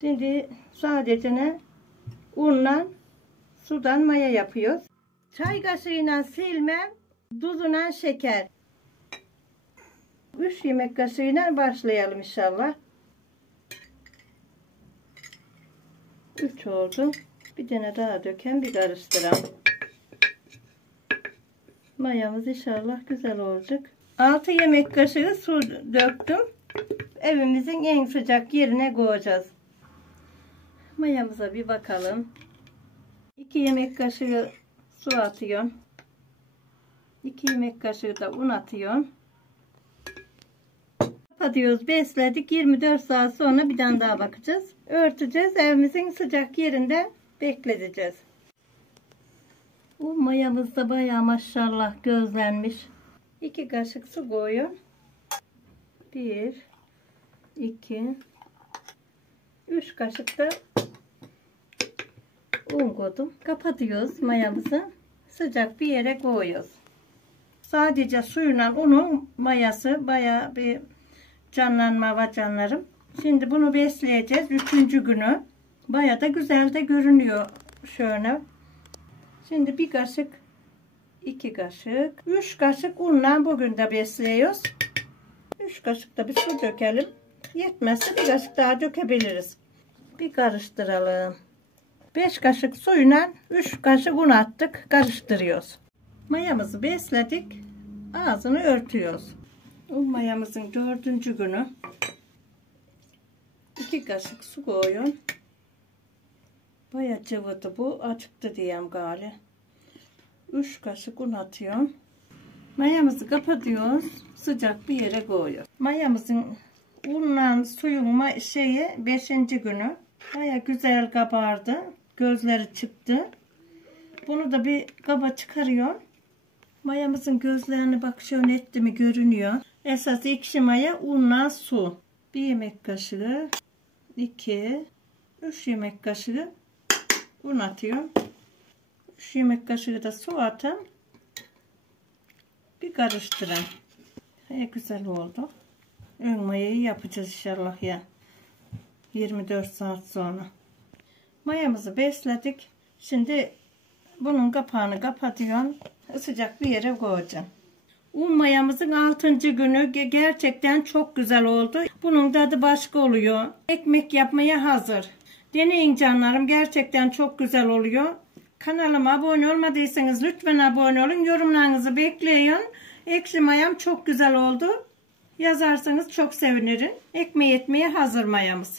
Şimdi sadece ne? Unla sudan maya yapıyoruz. Çay kaşığıyla silmem, tuzuna şeker. 3 yemek kaşığıyla başlayalım inşallah. 3 oldu. Bir tane daha döken bir karıştıralım. Mayamız inşallah güzel olacak. 6 yemek kaşığı su döktüm. Evimizin en sıcak yerine koyacağız. Mayamıza bir bakalım. 2 yemek kaşığı su atıyorum. 2 yemek kaşığı da un atıyorum. Kapatıyoruz. Besledik. 24 saat sonra bir tane daha bakacağız. Örteceğiz. Evimizin sıcak yerinde bekleteceğiz. Bu mayamız da bayağı maşallah gözlenmiş. 2 kaşık su koyuyorum. 1 2 3 kaşık da un koydum. Kapatıyoruz mayamızı. Sıcak bir yere koyuyoruz. Sadece suyla unun mayası bayağı bir canlanma var canlarım. Şimdi bunu besleyeceğiz. 3. günü. Bayağı da güzel de görünüyor. Şöyle. Şimdi 1 kaşık, 2 kaşık, 3 kaşık unla bugün de besliyoruz. 3 kaşık da bir su dökelim. Yetmezse 1 kaşık daha dökebiliriz. Bir karıştıralım. 5 kaşık suyla 3 kaşık un attık. Karıştırıyoruz. Mayamızı besledik. Ağzını örtüyoruz. Un mayamızın 4. günü. 2 kaşık su koyuyorum. Bayağı cıvıdı bu. Acıktı diyeyim gali. 3 kaşık un atıyorum. Mayamızı kapatıyoruz. Sıcak bir yere koyuyoruz. Mayamızın unla suyun 5. günü. Bayağı güzel kabardı. Gözleri çıktı. Bunu da bir kaba çıkarıyorum. Mayamızın gözlerini bak şöyle etti mi görünüyor. Esas ekşi maya unla su. 1 yemek kaşığı, 2, 3 yemek kaşığı un atıyorum. 3 yemek kaşığı da su atıyorum. Bir karıştırın. Güzel oldu. Ön mayayı yapacağız inşallah ya. 24 saat sonra. Mayamızı besledik. Şimdi bunun kapağını kapatıyorum. Sıcak bir yere koyacağım. Un mayamızın 6. günü gerçekten çok güzel oldu. Bunun tadı başka oluyor. Ekmek yapmaya hazır. Deneyin canlarım. Gerçekten çok güzel oluyor. Kanalıma abone olmadıysanız lütfen abone olun. Yorumlarınızı bekleyin. Ekşi mayam çok güzel oldu. Yazarsanız çok sevinirim. Ekmeği etmeye hazır mayamız.